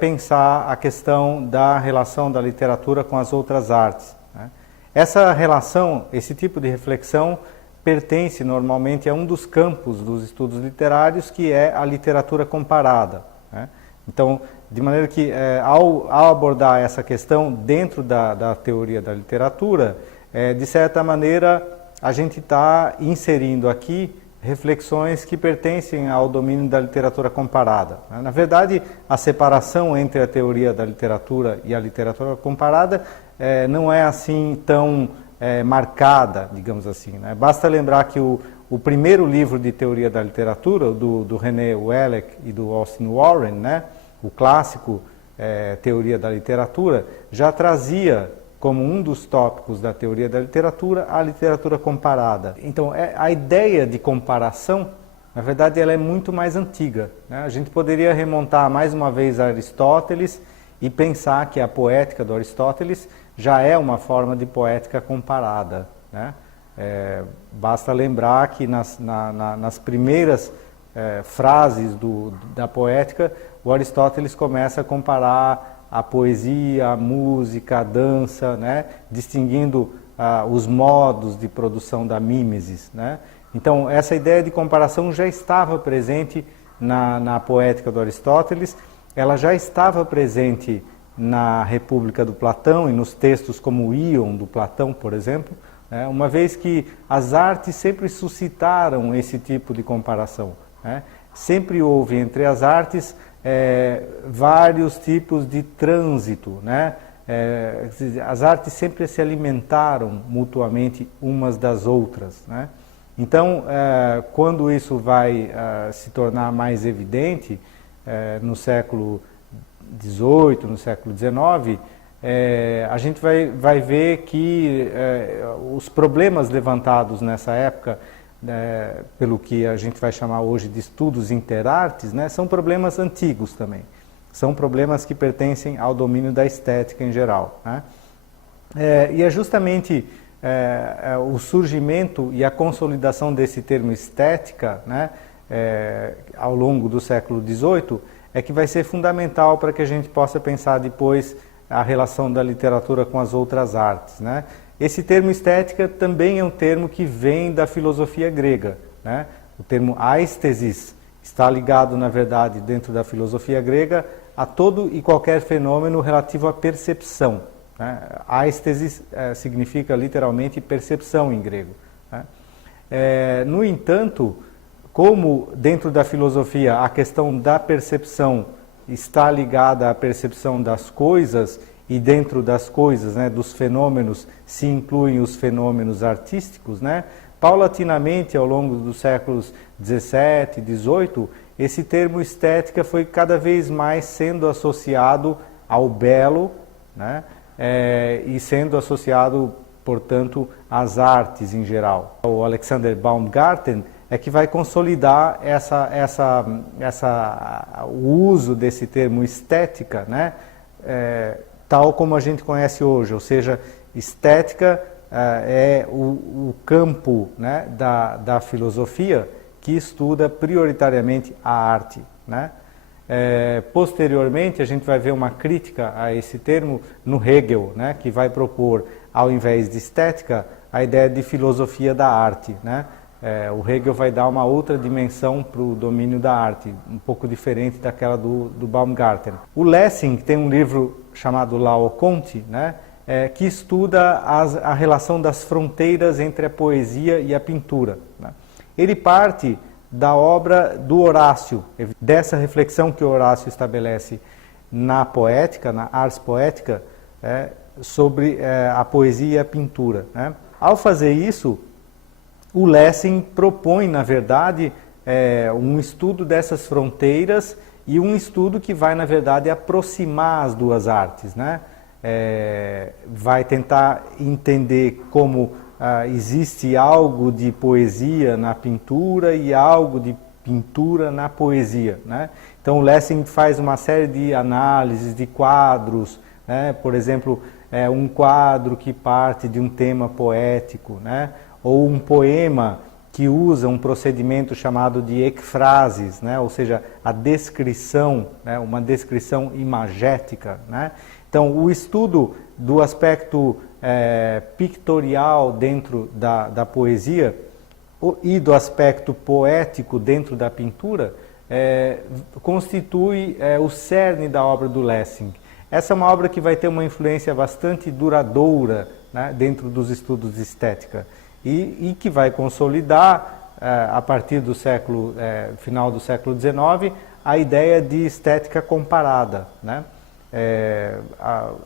pensar a questão da relação da literatura com as outras artes, né? Essa relação, esse tipo de reflexão, pertence normalmente a um dos campos dos estudos literários, que é a literatura comparada, né? Então, de maneira que, ao abordar essa questão dentro da teoria da literatura, de certa maneira, a gente está inserindo aqui reflexões que pertencem ao domínio da literatura comparada. Na verdade, a separação entre a teoria da literatura e a literatura comparada não é assim tão marcada, digamos assim, né? Basta lembrar que o primeiro livro de teoria da literatura, do René Wellek e do Austin Warren, né, o clássico Teoria da Literatura, já trazia como um dos tópicos da teoria da literatura a literatura comparada. Então, a ideia de comparação, na verdade, ela é muito mais antiga, né? A gente poderia remontar mais uma vez a Aristóteles e pensar que a poética do Aristóteles já é uma forma de poética comparada, né? Basta lembrar que nas primeiras frases da poética, o Aristóteles começa a comparar a poesia, a música, a dança, né? Distinguindo os modos de produção da mímesis, né? Então, essa ideia de comparação já estava presente na poética do Aristóteles, ela já estava presente na República do Platão e nos textos como o Ion do Platão, por exemplo, né? Uma vez que as artes sempre suscitaram esse tipo de comparação, né? Sempre houve entre as artes vários tipos de trânsito, né? As artes sempre se alimentaram mutuamente umas das outras, né? Então, quando isso vai se tornar mais evidente, no século XVIII, no século XIX, a gente vai ver que os problemas levantados nessa época, pelo que a gente vai chamar hoje de estudos interartes, né, são problemas antigos também. São problemas que pertencem ao domínio da estética em geral, né? E é justamente o surgimento e a consolidação desse termo estética, né, ao longo do século XVIII, é que vai ser fundamental para que a gente possa pensar depois a relação da literatura com as outras artes, né? Esse termo estética também é um termo que vem da filosofia grega, né? O termo aesthesis está ligado, na verdade, dentro da filosofia grega, a todo e qualquer fenômeno relativo à percepção, né? Aesthesis significa literalmente percepção em grego, né? No entanto, como dentro da filosofia a questão da percepção está ligada à percepção das coisas, e dentro das coisas, né, dos fenômenos, se incluem os fenômenos artísticos, né? Paulatinamente, ao longo dos séculos XVII, XVIII, esse termo estética foi cada vez mais sendo associado ao belo, né? E sendo associado, portanto, às artes em geral. O Alexander Baumgarten é que vai consolidar o uso desse termo estética, né? Tal como a gente conhece hoje, ou seja, estética é o campo, né, da filosofia que estuda prioritariamente a arte, né? Posteriormente, a gente vai ver uma crítica a esse termo no Hegel, né, que vai propor, ao invés de estética, a ideia de filosofia da arte, né? O Hegel vai dar uma outra dimensão para o domínio da arte, um pouco diferente daquela do Baumgarten. O Lessing tem um livro chamado Laocoonte, né, que estuda a relação das fronteiras entre a poesia e a pintura, né? Ele parte da obra do Horácio, dessa reflexão que o Horácio estabelece na poética, na ars poética, sobre a poesia e a pintura, né? Ao fazer isso, o Lessing propõe, na verdade, um estudo dessas fronteiras e um estudo que vai, na verdade, aproximar as duas artes, né? Vai tentar entender como existe algo de poesia na pintura e algo de pintura na poesia, né? Então, o Lessing faz uma série de análises de quadros, né? Por exemplo, um quadro que parte de um tema poético, né? Ou um poema que usa um procedimento chamado de ekphrasis, né? Ou seja, a descrição, né? Uma descrição imagética, né? Então, o estudo do aspecto pictorial dentro da poesia e do aspecto poético dentro da pintura constitui o cerne da obra do Lessing. Essa é uma obra que vai ter uma influência bastante duradoura, né, dentro dos estudos de estética e que vai consolidar, a partir do final do século XIX, a ideia de estética comparada, né?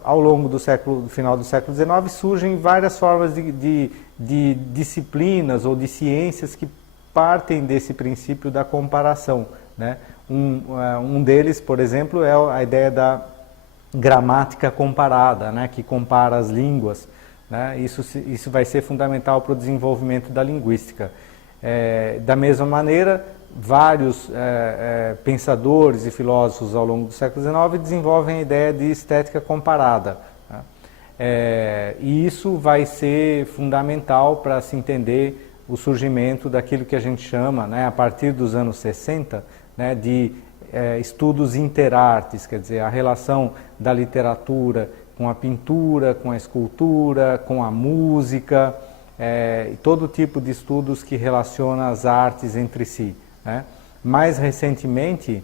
Ao longo do final do século XIX surgem várias formas de disciplinas ou de ciências que partem desse princípio da comparação, né? Um deles, por exemplo, é a ideia da gramática comparada, né? Que compara as línguas, né? Isso vai ser fundamental para o desenvolvimento da linguística. Da mesma maneira, vários pensadores e filósofos ao longo do século XIX desenvolvem a ideia de estética comparada, né? E isso vai ser fundamental para se entender o surgimento daquilo que a gente chama, né, a partir dos anos 60, né, de estudos interartes, quer dizer, a relação da literatura com a pintura, com a escultura, com a música, e todo tipo de estudos que relacionam as artes entre si, né? Mais recentemente,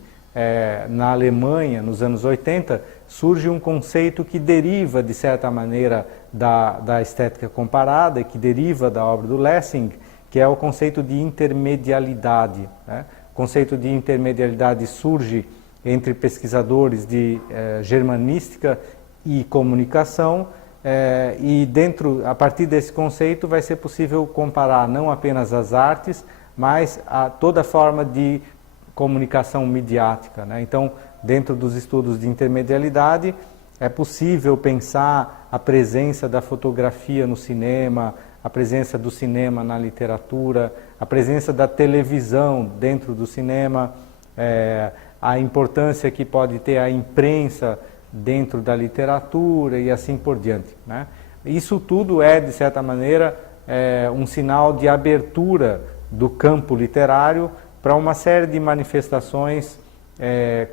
na Alemanha, nos anos 80, surge um conceito que deriva, de certa maneira, da estética comparada e que deriva da obra do Lessing, que é o conceito de intermedialidade, né? O conceito de intermedialidade surge entre pesquisadores de germanística e comunicação, e a partir desse conceito vai ser possível comparar não apenas as artes, mas toda forma de comunicação midiática, né? Então, dentro dos estudos de intermedialidade, é possível pensar a presença da fotografia no cinema, a presença do cinema na literatura, a presença da televisão dentro do cinema, a importância que pode ter a imprensa dentro da literatura e assim por diante, né? Isso tudo é, de certa maneira, um sinal de abertura do campo literário para uma série de manifestações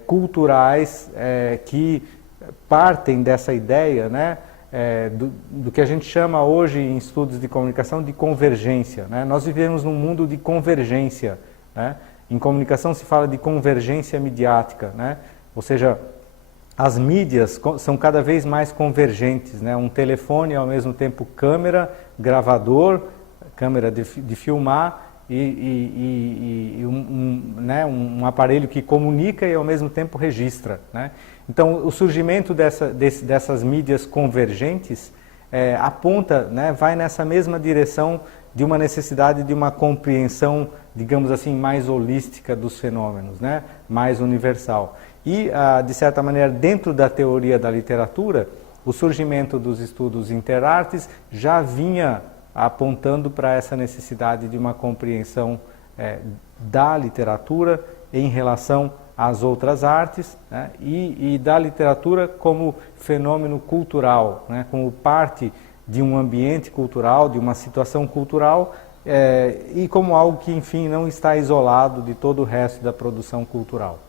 culturais que partem dessa ideia, né, do que a gente chama hoje em estudos de comunicação de convergência, né? Nós vivemos num mundo de convergência, né? Em comunicação se fala de convergência midiática, né? Ou seja, as mídias são cada vez mais convergentes, né? Um telefone é ao mesmo tempo câmera, gravador, câmera de filmar e um aparelho que comunica e ao mesmo tempo registra, né? Então, o surgimento dessas mídias convergentes aponta, né, vai nessa mesma direção de uma necessidade de uma compreensão, digamos assim, mais holística dos fenômenos, né, mais universal. E, de certa maneira, dentro da teoria da literatura, o surgimento dos estudos interartes já vinha apontando para essa necessidade de uma compreensão da literatura em relação às outras artes, né, e da literatura como fenômeno cultural, né, como parte de um ambiente cultural, de uma situação cultural, e como algo que, enfim, não está isolado de todo o resto da produção cultural.